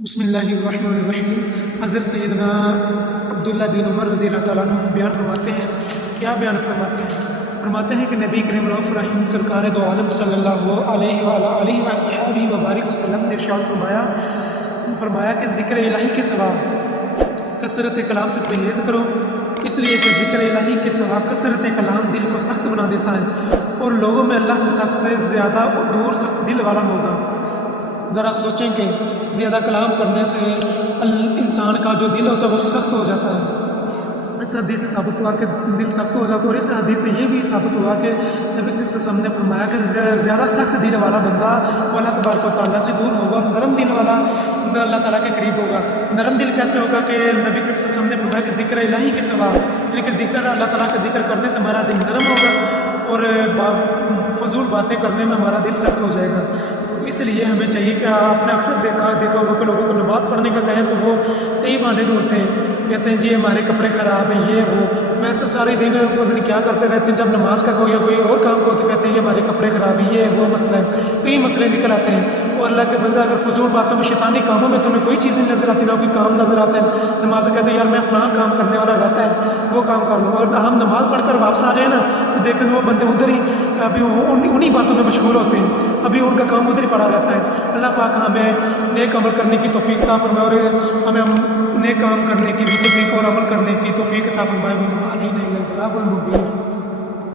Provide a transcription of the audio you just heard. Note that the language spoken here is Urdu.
بسم اللہ الرحمن الرحیم۔ حضرت سیدنا عبداللہ بن عمر رضی اللہ تعالیٰ عنہ بیان فرماتے ہیں، کیا بیان فرماتے ہیں کہ نبی کریم رؤوف رحیم سرکار دو عالم صلی اللہ علیہ وآلہ وصحبہ وبارک وسلم نے ارشاد فرمایا کہ ذکر الہی کے سوا کثرت کلام سے پرہیز کرو، اس لیے کہ ذکر الہی کے سوا کثرت کلام دل کو سخت بنا دیتا ہے اور لوگوں میں اللہ سے سب سے زیادہ دور سخت دل والا ہوگا۔ ذرا سوچیں کہ زیادہ کلام کرنے سے انسان کا جو دل ہوتا ہے وہ سخت ہو جاتا ہے۔ اس حدیث سے ثابت ہوا کہ دل سخت ہو جاتا ہے، اور اس حدیث سے یہ بھی ثابت ہوا کہ نبی کریم صلی اللہ علیہ وسلم نے فرمایا کہ زیادہ سخت دل والا بندہ وہ اللہ تبارک و تعالیٰ سے دور ہوگا، نرم دل والا اللہ تعالیٰ کے قریب ہوگا۔ نرم دل کیسے ہوگا کہ نبی کریم صلی اللہ علیہ وسلم نے فرمایا کہ ذکر الہی کے سوا، یعنی کہ ذکر اللہ تعالیٰ کا ذکر کرنے سے ہمارا دل نرم ہوگا اور فضول باتیں کرنے میں ہمارا دل سخت ہو جائے گا۔ اس لیے ہمیں چاہیے کہ آپ نے اکثر دیکھا ہوگا کہ لوگوں کو نماز پڑھنے کا کہیں تو وہ کئی بہانے ڈھونڈتے ہیں، کہتے ہیں جی ہمارے کپڑے خراب ہیں، یہ وہ ویسے سارے دن پتہ نہیں کیا کرتے رہتے ہیں۔ جب نماز کا کوئی یا کوئی اور کام کو تو کہتے ہیں یہ ہمارے کپڑے خراب ہیں، یہ وہ مسئلہ ہے، کئی مسئلے نکل آتے ہیں۔ اور اللہ کے بندہ اگر فضول باتوں میں شیطانی کاموں میں تمہیں کوئی چیز نہیں نظر آتی، نہ کوئی کام نظر آتا ہے، نماز کہتے ہیں یار میں فلاں کام کرنے والا رہتا ہے وہ کام کر لوں، اور ہم نماز پڑھ کر واپس آ جائیں نا تو دیکھیں وہ بندے ادھر ہی ابھی انہی باتوں میں مشغول ہوتے ہیں، ابھی ان کا کام ادھر ہی پڑا رہتا ہے۔ اللہ پاک ہمیں نیک عمل کرنے کی توفیق عطا فرمائے اور ہمیں نیک کام کرنے کی بھی توفیق اور عمل کرنے کی توفیق عطا فرمائے۔